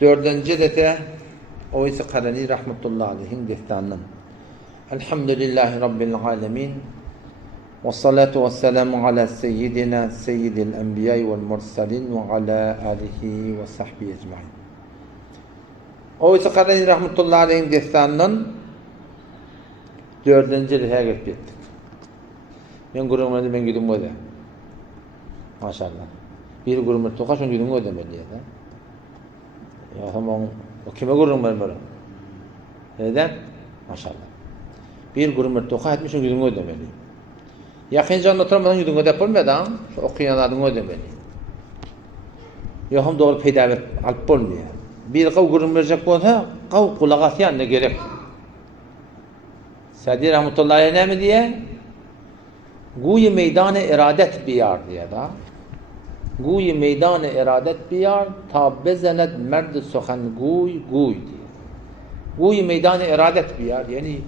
Dördüncü dete Oveys Karani rahmetullahi aleyhin destanının. Elhamdülillahi Rabbil alemin. Ve salatu ve selamu ala seyyidina seyyidil enbiyayı vel mursalin ve ala alihi ve sahbihi ecmaîn. Oveys Karani rahmetullahi aleyhin destanının dördüncü deteye gelip gittik. Ben gururumda ben güdüm öde. Maşallah. Bir gururumda toka şun güdüm ödemeli ya da. Ya tamam. O kime gururumda böyle? Neden? Maşallah. Bir gururumda toka etmişsin güdüm ödemeli. Yakınca anlatırmadan güdüm ödep olmadan okuyanlardan ödemeli. Ya hem doğru peydavet alıp olmuyor. Bir kav gururumda verecek olsa kav kulağası yanına gerek. Sadi rahmetullahi ne mi diye? Guy meydan-ı iradet biyar diye da. Guy meydan-ı iradet biyar ta bezenet merd sokan guy diye. Guy meydan-ı iradet biyar yani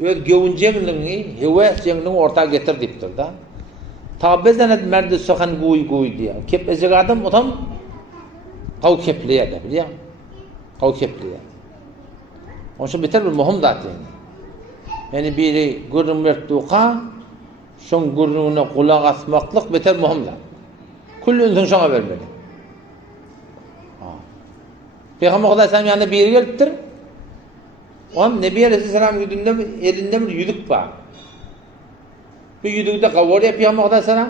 öz gövüncenliğini, hevescenliğini ortaya getir deyiptir da. Ta bezenet merd sokan guy diye. Kep ezek adam o tam kav kepliye de biliyor. Kav kepliye. Onun için biter bir muhim dat yani. Yani biri gururmet tuqa şun gururuna kulak asmaklık beter muhimdir. Kullun şuna vermeli. Peygamber Aleyhisselam yanında biri geliptir. O Nebi Aleyhisselam elinde bir yüdük var. Bir yüdükte kavurya Peygamber Aleyhisselam.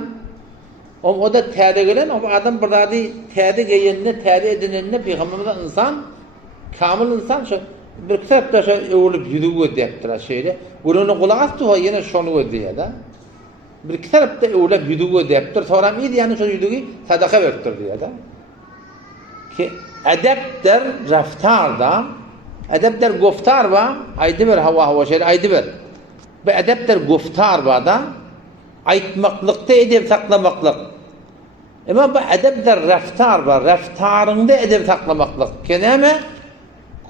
O da terde gelen ama adam burada terde geyenine terde edinenine Peygamber'den insan kamil insan şu bir kitapta şu olup yüdüğü ödeyiptir şeyle. Gururuna kulak astı yine şunu ödeye da. Bir kitapta olup yüdüğü ödeyiptir. Sonra mıydı yani şu yüdüğü sadaka veriptir diye da. Ki edeptir raftarda, edeptir guftar var. Aydı bir hava şeyle aydı bir. Bu edeptir guftar var da. Aytmaklıkta edep saklamaklık. Ama bu edeptir raftar var. Raftarında edep saklamaklık. Keneme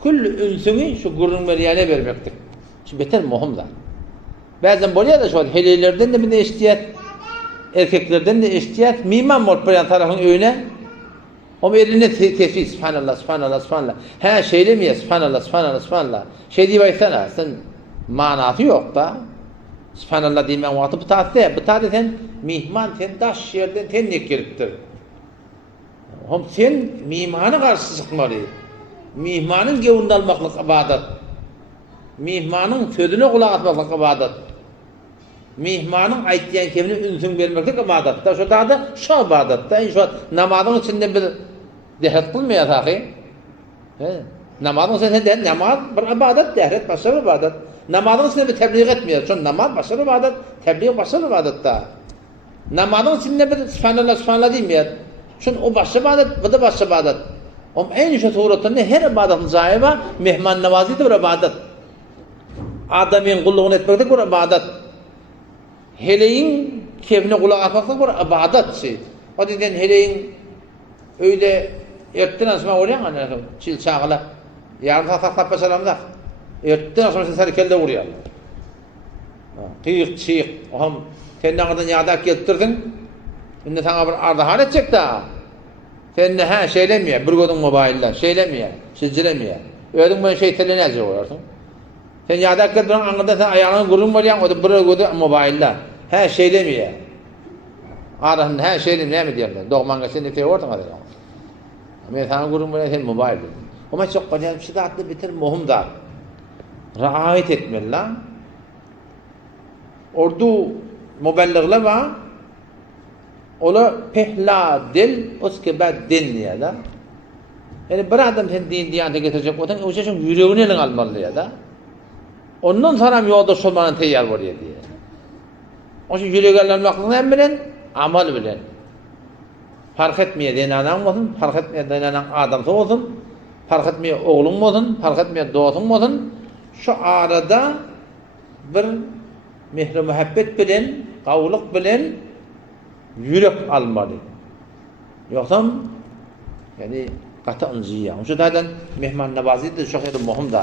kul ünsünü şu gururun veriyane vermektir. Şu beter muhimdir. Bazen böyle de şu helilerden de bir de ihtiyat, erkeklerden de ihtiyat, mimam olup bir tarafın öyle. O eline tesbih, subhanallah, subhanallah, subhanallah. Ha şeyle mi ya, subhanallah, subhanallah, subhanallah. Şey diyebilsene, sen manatı yok da. Subhanallah demen vakti bu taatı sen mihman, sen daş yerden tenlik giriptir. Sen mihmanı karşı çıkmalı. Mihmanın gevunda almaklık ibadet. Mihmanın sözüne kulak atmaklık ibadet. Mihmanın aytdiyen kemine ünsün vermeklik ibadet. Da şu da şu ibadet. Da şu namazın içinde bir dehret kılmaya tahi. Namazın içinde namaz bir ibadet, dehret başka bir ibadet. Namazın içinde bir tebliğ etmiyor. Şu namaz başka bir ibadet, tebliğ başka bir ibadet da. Namazın içinde bir subhanallah subhanallah demiyor. Çünkü o başka ibadet, bu da başka ibadet. En şu suretinde her ibadetin sahibi mehman navazi de bir ibadet. Adamın kulluğunu etmekte bir ibadet. Heleyin keyfine kulak atmakta bir ibadet şey. O yüzden heleyin öyle ertten asma oluyor hani çil çağla. Yarım saat tappa selamda. Ertten asma serkelde vuruyor. Kıyık çıyık. Oham kendine yadak getirdin. Şimdi sana bir arda hal edecek daha. Sen de şeylemiyor, bir godun mobilde, şeylemiyor, silsilemiyor. Ödün böyle şey teline ezir oluyorsun. Sen yadak ettiren anında sen ayağının gurun var ya, o da bir godun mobilde. Şeylemiyor. Arasında şeylemiyor, ne mi diyorlar? Doğmanga sen de tey ortun hadi. Ama sana gurun var ya, sen mobilde. Ama çok önemli bir şey de atlı bitir, muhim da. Rahat etmeli lan. Ordu mobillikle var. Ola pehla dil, uske bad din ya da. Yani bir adam sen din diyante getirecek olsan, o şey yüreğini elin almalı ya da. Ondan sonra yoldaş olmanın teyyar var ya diye. O şey yüreği almaklığını hem bilen, amal bilen. Fark etmeye denanan olsun, fark etmeye denanan adamsa olsun, fark etmeye oğlun olsun, fark etmeye doğsun olsun. Şu arada bir mihri muhabbet bilen, kavluk bilen, yürek almalı. Yoksa yani katı ınziya. Onun için zaten mehman navazi de çok muhimdir.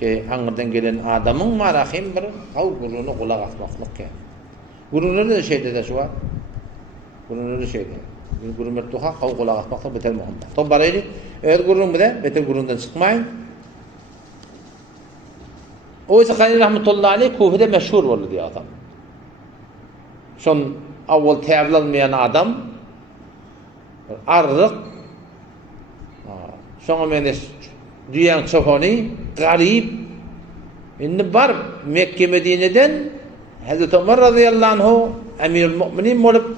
Ki hangiden gelen adamın marahim bir gururunu kulak atmaklık yani. Gururunu da şeyde de şu var. Gururunu da şeyde. Gururunu tuha kulak atmaklık beter muhimdir. Tabi baraylı Öz gurrun bile, beter gurrundan çıkmayın. Oysa Halil rahmetullahi aleyh Kufe'de meşhur oldu diye adam. Son avval tevil almayan adam arrık sonra mene düyan çofoni garip indi bar Mekke Medine'den Hazreti Ömer radıyallahu anhu emirul müminin bolup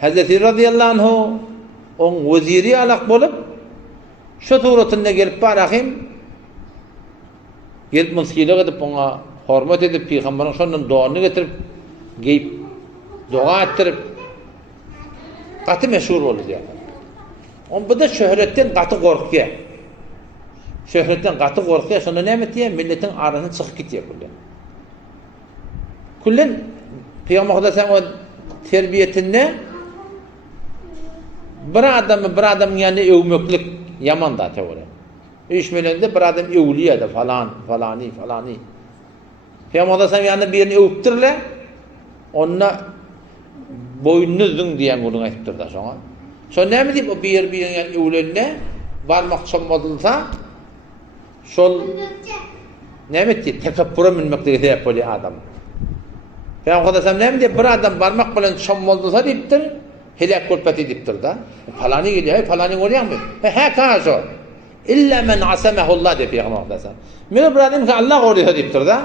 Hazreti radıyallahu anhu on veziri alaq bolup şu tuğratında gelip barahim gelip mınskilik edip ona hormat edip peygamberin şondan doğanını getirip geyip dua ettirip katı meşhur oldu diye. On bu da şöhretten katı korkuyor. Şöhretten katı korkuyor. Sonra ne mi diye milletin arasından çıkıp gidiyor kullen. Kullen Peygamber Aleyhisselam o terbiyetinde bir adamın yanında övmeklik yaman da teori. İşmelende bir adam övlüyor da falani. Peygamber Aleyhisselam yanında birini övüptürler. Onunla boynunuzun diyen bunu ayıptır da sonra. Sonra ne mi deyip o birinin yani övlenine varmak çammadılsa şol ne mi deyip tekebbüre minmekte deyip böyle adam. Peygamber Aleyhisselam ne mi deyip bir adam varmak bilen çammadılsa deyiptir helak kulpeti deyiptir da. Falani geliyor, falani oluyor mu? He kaso. İlla men asamehullah deyip Peygamber Aleyhisselam. Mene bir adam ki Allah koruyor deyiptir da.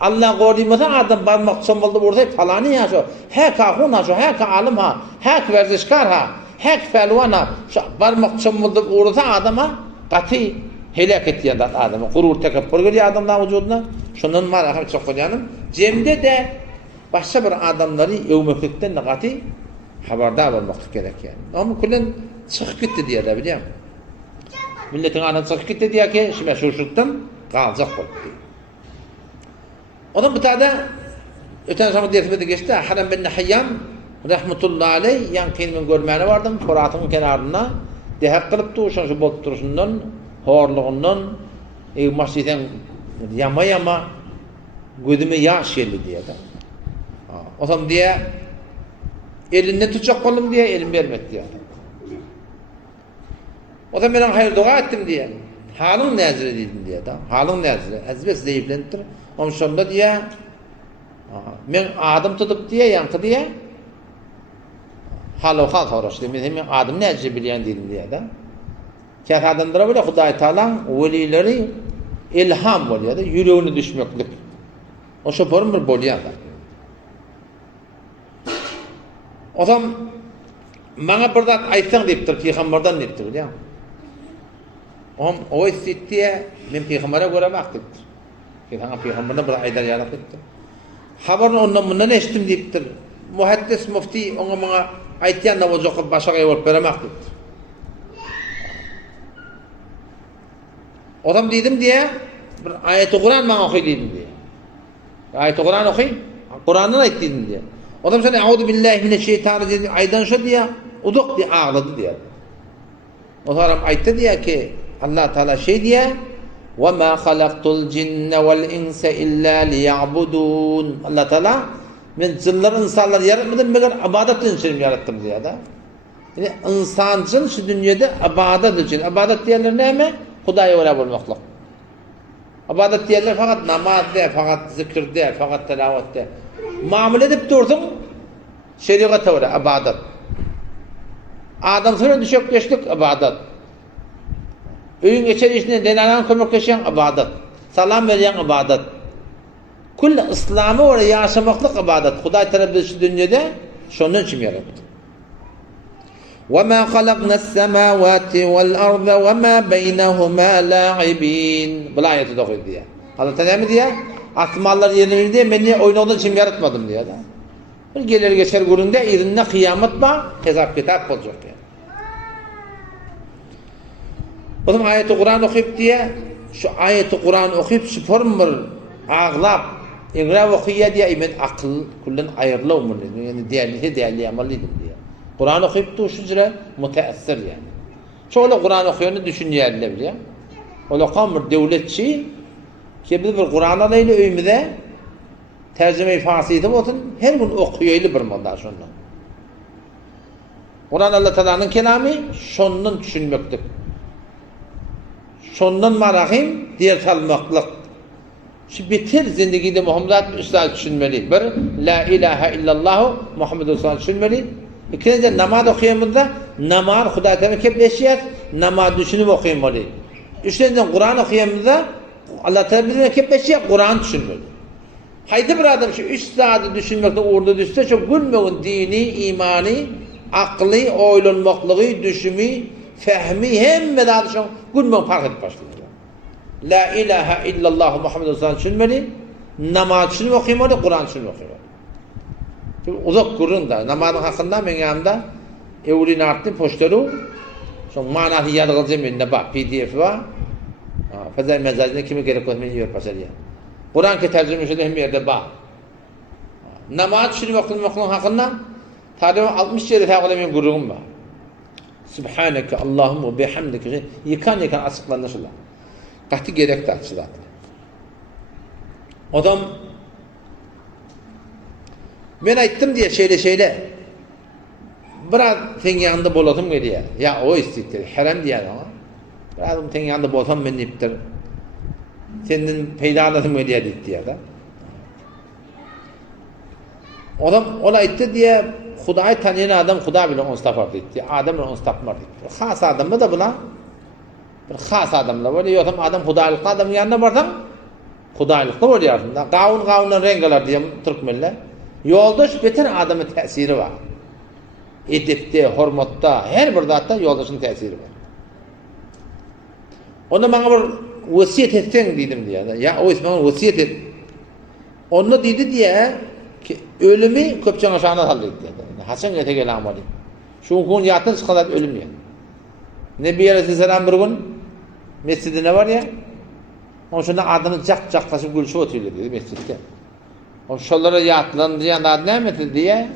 Allah koruymasa adam barmak çambaldı orada falani ya şu. Hek ahun ha şu, hek alim ha, hek verzişkar ha, hek felvan ha. Şu barmak çambaldı orada adama katı helak ettiğinde adamı. Gurur tekebbür geliyor adamdan vücuduna. Şunun marahım çok koyanım. Cemde de başka bir adamları övmeklikten de katı haberdar olmak gerek yani. Ama kullen çıkıp gitti diye de biliyor musun? Milletin anı çıkıp gitti diye ki şimdi şuşluktan kalacak oldu. Onun bir tane öten zaman dersinde geçti. Haram bin Hayyan rahmetullahi aleyh yan kıyımın görmeni vardım. Fırat'ın kenarına dehak kılıp duruşun şu bolup duruşundan horluğundan masjiden yama gözüme yaş geldi diye de. O zaman diye elinde tutacak kolum diye elim vermedi diye. O zaman ben hayır dua ettim diye. Halın nezire dedim diye de. Halın nezire. Ezbet zayıflendir. Onun sonunda diye men adım tutup diye yankı diye hal soraştı. Men adım nezire bilen dedim diye de. Kâr adamlara böyle Hudayi Teala velileri ilham oluyor da yüreğine düşmeklik. O şoförün bir boluyor da. O zaman bana burada aytsan deyiptir, Peygamberden deyiptir biliyor musun? O istetti diye ben Peygamber'e göre baktımdır. Peygamber'den bir aydar yarak etti. Haberini ondan bundan eşittim deyiptir. Muhaddis mufti ona bana aytyan da ocağı başa olup veremek deyiptir. O zaman dedim diye bir ayet-i Kur'an bana okuy dedim diye. Ayet-i Kur'an okuy, Kur'an'dan ayet dedim diye. O zaman sana "Euzu billahi mineşşeytanirracim" aydan şu diye uduk diye ağladı diye. O zaman ayette diye ki Allah Teala şey diye وَمَا خَلَقْتُ الْجِنَّ وَالْاِنْسَ اِلَّا لِيَعْبُدُونَ Allah Teala ben cinler insanlar yaratmadım meğer ibadet için yarattım diye da. Yani insancın şu dünyada ibadet için. İbadet diyenler ne mi? Hudaya öyle bulmakla. İbadet diyenler fakat namaz de, fakat zikir de, fakat telavet de. Muamele edip durdun şeriata öyle ibadet. Adam sonra düşük geçtik ibadet. Öğün geçer işine denanan kömekleşen ibadet. Salam veren ibadet. Kull İslam'ı oraya yaşamaklık ibadet. Huday tarafı dünyada şunun için yarattı. وَمَا خَلَقْنَا السَّمَاوَاتِ وَالْأَرْضَ وَمَا بَيْنَهُمَا لَاعِبِينَ Bu ayeti de koydu diye. Allah Teala mi diye? Asmalar yerini verir diye beni oynadığı için yaratmadım diye de. Gelir geçer gününde irinde kıyamet var, hesap kitap olacak diye. O zaman ayeti Kur'an okuyup diye, şu ayeti Kur'an okuyup şu formül ağlap, İngra okuya diye imen akıl kullen ayırlı olmalı. Yani değerli yamalıydım diye. Kur'an okuyup da şu süre müteessir yani. Çoğu Kur'an okuyunu düşünüyorlar bile. Ola kamır devletçi ki bir Kur'an alayla öymüde tercüme-i fasıydı olsun her gün okuyuyla bir malda şundan. Kur'an Allah Teala'nın kelamı şundan düşünmektir. Şondan marahim diğer salmaklık. Şu bitir zindagide Muhammed Üstad düşünmeli. Bir, la ilahe illallah Muhammed Üstad düşünmeli. İkinci namaz okuyamında namaz Huda Teala kepleşiyat, namaz düşünüp okuyamalı. Üçüncü Kur'an okuyamında Allah Teala bizimle kepleşiyat, Kur'an düşünmeli. Haydi bir adam şu 3 saat düşünmekte uğurda düşse çok gülmeğin dini, imani, aklı, oylanmaklığı, düşümü, fehmi hem medalı şu gülmeğin fark edip başlıyor. La ilahe illallah Muhammed Üstad düşünmeli, namaz düşünüp okuyamalı, Kur'an düşünüp okuyamalı. Uzak kurun da namazın hakkında men yanımda evlin arttı posteru son manası yadılacağım önünde bak pdf var fazla mezajına kime gerek olmuyor yer pasarıya Kur'an-ı tercümesi de hem yerde bak namaz şunu vaktin hakkında tarihi 60 yerde takılamayın guruğum var Subhaneke Allahümme bihamdike yıkan açıklanışırlar kahtı gerek de açılar adam ben aytdım diye şeyle biraz sen yanında bolatım geliyor. Ya o istiktir. Haram diyor ama. Biraz sen yanında bolatım ben deyiptir. Senin peydaladım geliyor diye da. Adam ola aytdı diye Hudayı tanıyan adam Huda bile ons tapar diye. Adam bile ons tapmar diye. Khas adamı da buna. Bir khas adamla böyle yotam adam Hudaylıkta adamın yanına barsam Hudaylıkta böyle aslında. Gavun rengalar diye Türkmenler. Yoldaş beter adamın tesiri var. Edepte, hürmette, her bir zatta yoldaşın tesiri var. Onu bana bir vasiyet etsen dedim diye. Ya o ismini vasiyet et. Onu dedi diye ki ölümü köpçen aşağına saldı diye. Hasan ete gelen amali. Şu gün yatın sıkılar ölüm ya. Nebi Aleyhisselam bir gün mescidine var ya. Onun şunda adını cak taşıp gülüşü oturuyor dedi mescitte. O şollara yatlandı yanında ne diye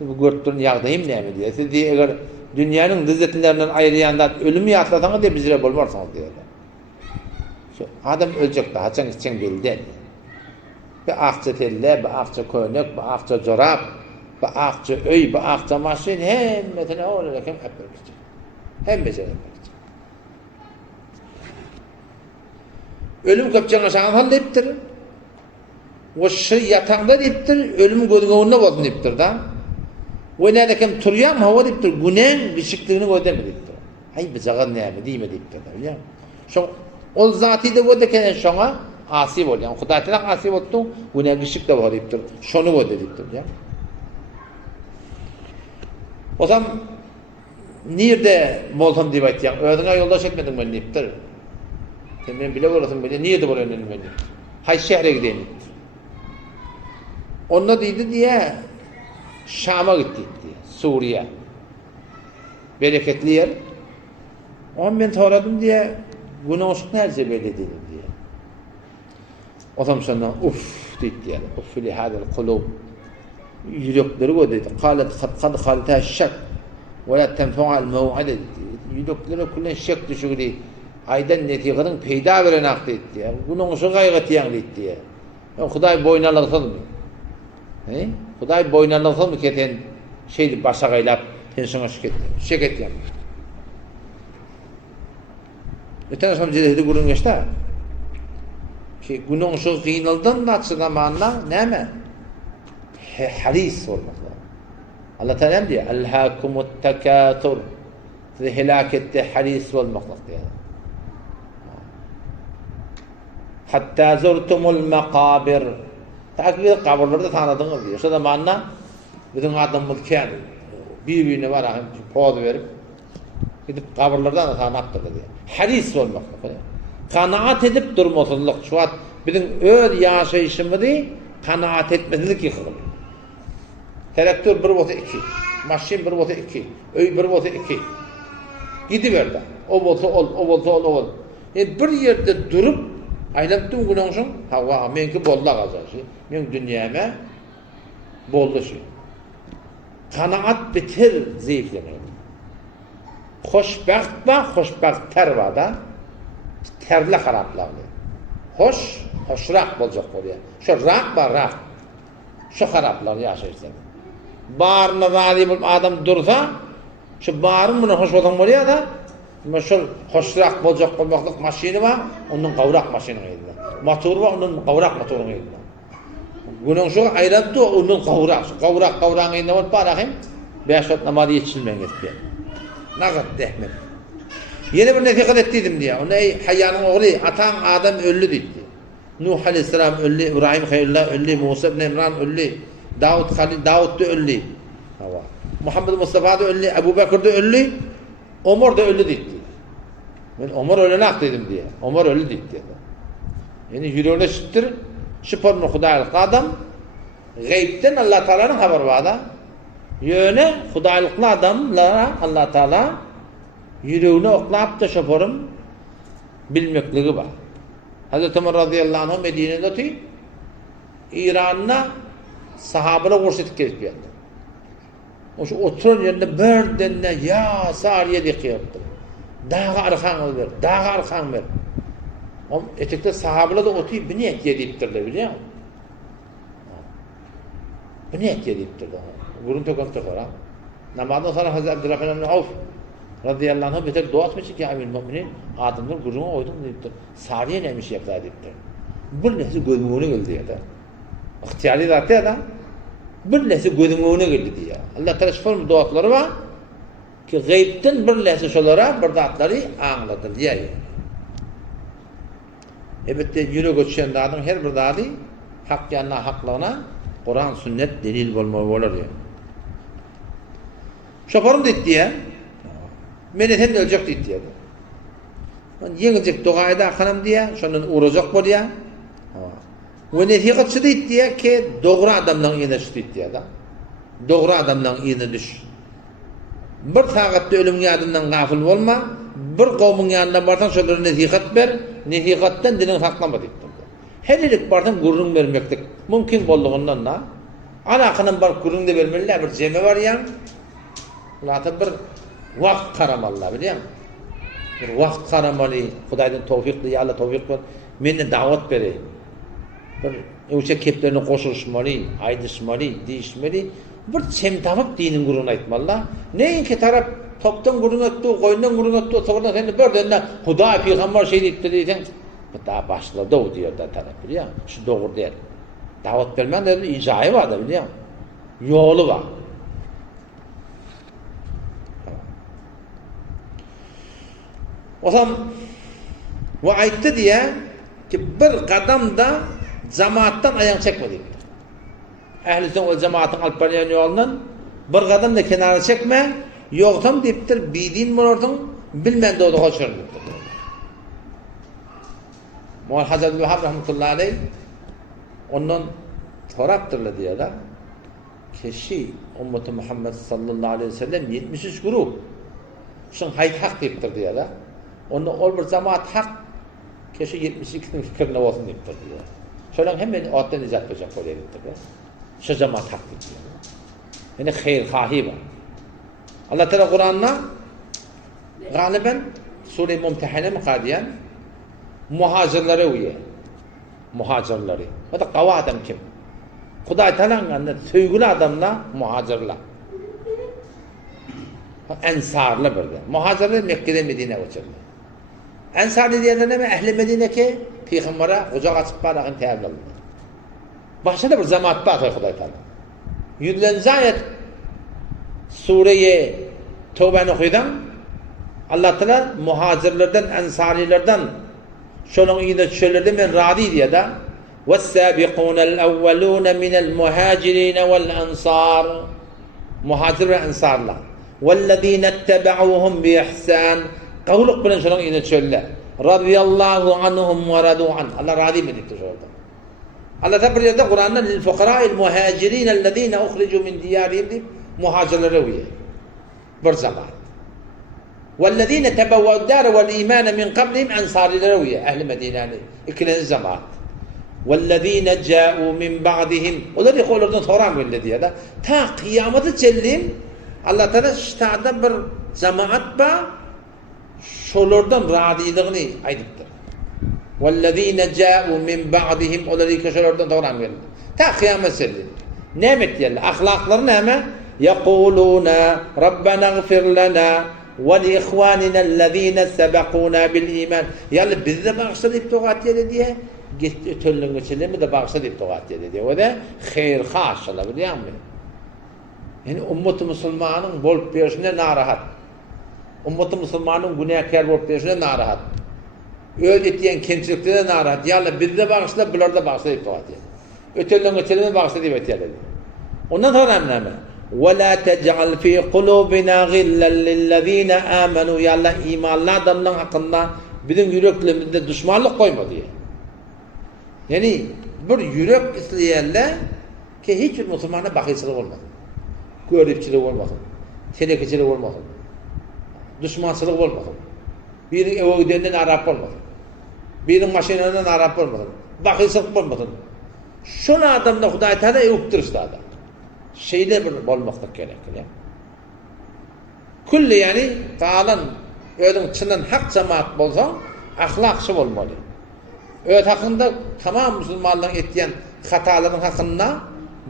bu görtürün yağdayım ne mi diye. Siz diye eğer dünyanın lezzetlerinden ayırıyanda ölümü yatlatanı diye bizlere bulmarsınız diye. Şu adam ölecek de haçan içen belli. Bir akça telle, bir akça koynak, bir akça çorap, bir akça öy, bir akça maşin hem mesela olarak hem yapacak. Hem beceremeyecek. Ölüm köpçen aşağı hallettir. O şey yatağında deyiptir, ölüm gözünde bozdun deyiptir da. O ne dekem turuyam hava deyiptir, günen gışıklığını gördeme deyiptir. Ay bıcağı ne mi deyime deyiptir da biliyor musun? Şu ol zati de o deken şuna asip ol yani. Huda Teala asip oldu, günen gışıkla var deyiptir. Şunu o deyiptir ya. O zaman nerede boltam deyip aytyan, ödüne yoldaş etmedim ben deyiptir. Sen bile olasın böyle, niye de böyle önlenim ben deyiptir. Hay şehre gideyim deyiptir. Onunla dedi diye Şam'a gitti diye, Suriye. Bereketli yer. Onu ben soradım diye günahsız nerede böyle dedim diye. O zaman sonra dedi diye. Uf li hadal kulub. Yürekleri o dedi. Kalet kad kaleta şek. Ve la tenfa'al mev'ade dedi. Yürekleri kullen şek düşürdü. Aydan netiqadan peyda veren aqdı diye. Günahsız gaygıtiyan dedi diye. Huday boynalıqsın. Huday boynalıqsın mı keten şeydi başa gaylap tensiyon şeket yapmış. Öten sonra cedehdi gurun geçti. Ki günahsız kıyınıldan da açılamanla ne mi? Haris olmak lazım. Allah Teala diyor elhâkumut tekâtur. Size helakette haris olmak lazım diyor. Hatta zurtumul makabir. Takip kabirlerde tanıdınız diyor. Şu zamanla bütün adamımız kendi birbirine var poz verip gidip kabirlerden de tanıktır diyor. Haris olmak lazım. Kanaat edip durmasızlık. Şu an bizim öz yaşayışımızı kanaat etmesizlik yıkılır. Traktör 1.2, maşin 1.2, öy 1.2. Gidiverdi. O bolsa ol. Bir yerde durup aylanıp günahsın, hava menki bolla gazası. Men dünyama boldu şu. Kanaat biter zayıflanıyor. Hoşbaxt terva da terle haraplandı. Hoşrak olacak oraya. Şu rak. Şu haraplar yaşayırsa. Bağrına zalim adam dursa, şu bağrın buna hoş olan oraya da Meşhur hoşrak bolacak bolmaklık maşini var, onun qavrak maşini edi. Motoru var, onun qavrak motoru edi. Bunun şu ayrıntı onun qavrak edi bolup barahim 5 ot namazı yetişilmeyen etken. Naqat dehmet. Yeni bir netiqat ettidim diye. Onu ey hayyanın oğlu, atan adam öldü dedi. Nuh aleyhisselam öldü, İbrahim Halilullah öldü, Musa ibn İmran öldü, Davud da öldü. Muhammed Mustafa da öldü, Ebu Bekir de öldü, Ömer de öldü dedi. Ben Ömer ölenak dedim diye. Ömer öldü dedi. Yani yüreğine şittir, şüpherli Hudaylık adam, gaybden Allah Teala'nın haber var da. Yöne Hudaylıklı adamlara Allah Teala yüreğine oklap da şoförüm bilmekliği var. Hazreti Ömer radıyallahu anh Medine'de otuy, İran'na sahabına kurşetik gelip geldi. O şu oturan yerinde birdenle ya sariye dikiyordu. Dağa arkan ver. O etekte sahabına da otuy, bu niyet yediptirdi biliyor musun? Bu niyet yediptirdi. Gurun tokan tokara. Namazdan sonra Hazreti Abdurrahman ibn Avf radıyallahu anh beter dua etmişti ki emir müminin adımlar guruna oydum deyiptir. Sariye neymiş yaptı deyiptir. Bir nesi gözümüne geldi ya da. İhtiyari zaten ya da. Bir nesi gözümüne geldi diye. Allah Teala şifir duatları var ki gaybden bir nesi şolara bir zatları anladır diye. Elbette yürek düşen dadın her bir dadı hak yanına haklığına Kur'an sünnet delil bolmagy bolar ya. Şoförüm dedi ya. Meni sen ölecek dedi ya. Ben yengecek doğayda hanım diye, şondan uğrayacak bol ya. Ve netiqatçı dedi ya ki doğru adamdan yine düş dedi ya da. Doğru adamdan yine düş. Bir saatte ölümün adından gafil olma. Bir kavmin yanına barsan şolara netiqat ber. Netiqattan dilin saklama dedi. Her ilik bardan gurrun vermektik. Mümkün bolluğundan da. Anaqının bar gurrun da vermeliler. Bir ceme var ya. Ulatı bir vaqt karamallar biliyor musun? Bir vaqt karamalı. Hudaydan tevfikli ya Allah tevfik ver. Meni davet beri. Bir ölçek keplerini koşuşmalı, aydışmalı, deyişmeli. Bir çemtapıp dinin gurrun aytmalılar. Neyinki taraf toptan gurrun attı, koyundan gurrun attı, otoqurdan seni birden Huday peygamber şey deyipti deysen. Daha başladı o diyor da taraf biliyor musun? Şu doğru değil. Davet vermen de icayı var da biliyor musun? Yolu var. O zaman o ayette diye ki bir kadam da cemaattan ayağını çekme deyip. Ehl-i sünnet ve cemaatin alıp barayan yolundan bir kadam da kenara çekme, yoktam deyiptir, bidin bulurdun, bilmen de o da koşurun deyiptir. Muhal Hazreti Vahab rahmetullahi aleyh ondan soraptırlar diye da kişi ümmeti Muhammed sallallahu aleyhi ve sellem 73 grup şun hayt hak deyiptir diye da onda ol bir cemaat hak kişi 72'nin fikrine olsun deyiptir diye. Şöyle hemen ottan izah edecek oraya deyiptir diye. Şu cemaat hak deyiptir. Yani hayır hahi var. Allah Teala Kur'an'na galiben Sure-i Mumtehane mi kadiyen muhacirlere uye. Muhacirleri. O da qava adam kim? Huday Teala'nın söygülü adamla muhacirler. Ensarlı birde. Muhacirler Mekke'den Medine'ye uçurdu. Ensarlı diyenler ne mi? Ehli Medine ki Peygamber'e ocak açıp barağın teyablı alındı. Başta da bir cemaat batı Huday Teala. 100. ayet Sure-i Tevbe'ni okuydan Allah Teala muhacirlerden, ensarilerden şunun iyide şöylerde men radi diye da وَالسَّابِقُونَ الْاَوَّلُونَ مِنَ الْمُهَاجِرِينَ وَالْاَنْصَارِ muhacir ve ensarlar وَالَّذ۪ينَ اتَّبَعُوهُمْ بِإِحْسَانِ kavluk bilen şunun iyide şöyle radıyallahu anhum ve radu an Allah radi mi diktir orada Allah da bir yerde Kur'an'da لِلْفُقَرَاءِ الْمُهَاجِرِينَ الَّذ۪ينَ اُخْرِجُوا مِنْ دِيَارِهِمْ deyip muhacirlere uyuyor bir zaman وَالَّذ۪ينَ تَبَوَّا الدَّارَ وَالْا۪يمَانَ مِنْ قَبْلِهِمْ ensarileri uyuyor ehl-i Medine'ni ikinci zaman وَالَّذ۪ينَ جَاءُوا مِنْ بَعْدِهِمْ onlar yıkıyorlardan sonra mı öyle diye de ta kıyameti çellim Allah Teala şita'da bir cemaat ba şolardan radiliğini aydıptır. وَالَّذ۪ينَ جَاءُوا مِنْ بَعْدِهِمْ onlar yıkıyorlardan sonra mı öyle ta kıyamet çellim ne met diyorlar ahlakları ne mi يَقُولُونَ رَبَّنَا اغْفِرْ لَنَا ve li ihvaninellezine sebekuna bil iman. Yani biz de bağışla deyip toğat yedi diye ötölün geçilimi de bağışla deyip toğat yedi diye. O da hayır haşala biliyor musun? Yani ümmet-i Müslümanın bolup berişine narahat. Ümmet-i Müslümanın günahkar bolup berişine narahat. Öyle ettiğin kemçiliklerine narahat. Yani biz de bağışla, bunlar da bağışla deyip toğat yedi. Ötölün geçilimi bağışla deyip ötüyeli. Ondan sonra emname. وَلَا تَجْعَلْ فِي قُلُوبِنَا غِلًّا لِلَّذ۪ينَ آمَنُوا. Ya Allah imanlı adamların hakkında bizim yüreklerimizde düşmanlık koyma diye. Yani bir yürek isteyenler ki hiçbir Müslümana bakıcılık olmasın. Görüpçülük olmasın. Tenekecilik olmasın. Düşmansılık olmasın. Birinin eve gidenden Arap olmasın. Birinin maşinenden Arap olmasın. Bakıcılık olmasın. Şunu adamda Huday Teala öptür işte adam. Şeyler olmakta gerekli. Kulli yani Taala'nın ödün çının hak cemaat bolsa ahlakçı olmalı. Öd hakkında tamam Müslümanların ettiğin hataların hakkında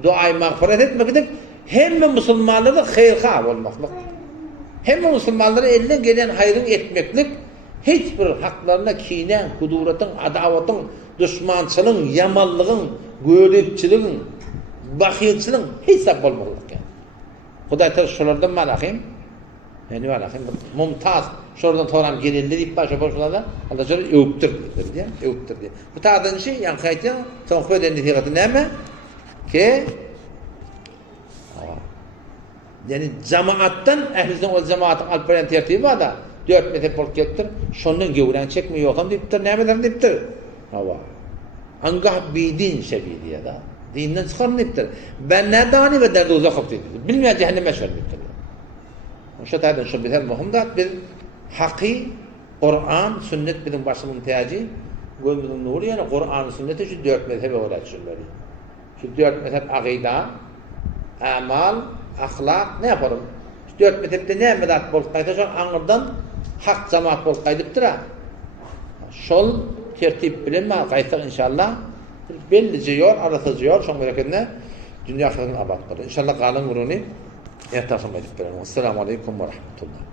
duayı mağfiret etmek edip hem Müslümanları hayırha olmaklık. Hem Müslümanları eline gelen hayrın etmeklik hiçbir haklarına kine, kuduretin, adavatın, düşmançılığın, yamallığın, görüpçülüğün, bakiyetçiliğin hiç sebep olmalık yani. Huday Teala şolardan malakayım. Yani malakayım. Mumtaz. Şolardan toğram gelildi deyip başa boşlarda Allah şöyle öptür diye. Öptür diye. Bu tarzdan şey yani kayıtya sonku eden netiqatı neyme? Ki yani cemaattan ehlizden o cemaatın alperen tertibi var da 4 mezhep olup geliptir. Şondan gevren çekmiyor yokan deyiptir. Neymeler deyiptir? Hava. Angah bidin şebidi ya da. Dinden çıkarın deyiptir. Ben nereden ve derde uzak olup deyiptir. Bilmeyen cehenneme şöyle deyiptir. Şu tarzdan şu bizler muhim da bir hakkı Kur'an, sünnet bizim başımın ihtiyacı. Gönlümün nuru yani Kur'an, sünneti şu 4 mezhebe olarak şunları. Şu 4 mezhep akida, amal, ahlak ne yaparım? Şu 4 mezhepte ne medat bolup kayda şu anırdan hak cemaat bolup kaydıptır ha. Şol tertip bilinme kaysak inşallah bellice yol, arasıcı yol, şun bereketine dünya ahiretini abad kılır. İnşallah kalın vuruni ertasım edip verelim. Esselamu aleyküm ve rahmetullah.